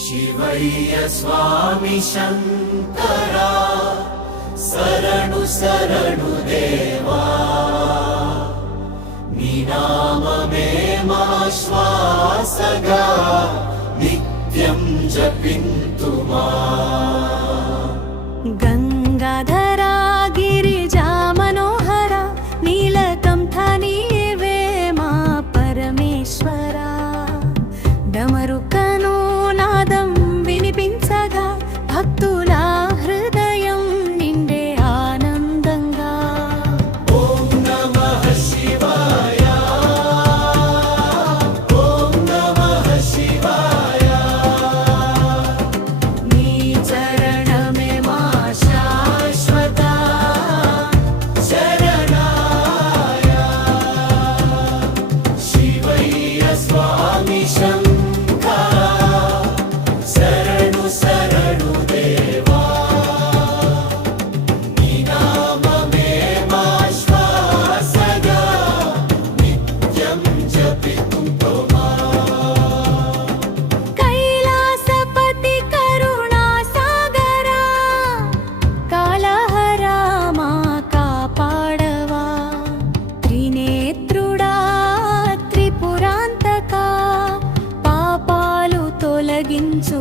శివయ్య స్వామి శంకరా శరణు శరణు దేవా నీ నామమే మా శ్వాసగా నిత్యం జపింతుమా. గంగాధరా గిరిజా మనోహర నీలకంఠ నీవే మా పరమేశ్వరా. డమరుకను నాదం వినిపించగా భక్తుల హృదయం నిండే ఆనందంగా. ఓం నమః శివాయ ఓం నమః శివాయ నీ చరణమే మా శాశ్వత శరణాయ. శివయ్య స్వామి శంకరా శరణు శరణు దేవా నీ నామమే మా శ్వాసగా నిత్యం జపితుమా. కైలాసపతి కరుణా సాగరా కాలహరా మా కాపాడవా. త్రినేత్రుడా త్రిపురాంతకా పాపాలు తొలగించు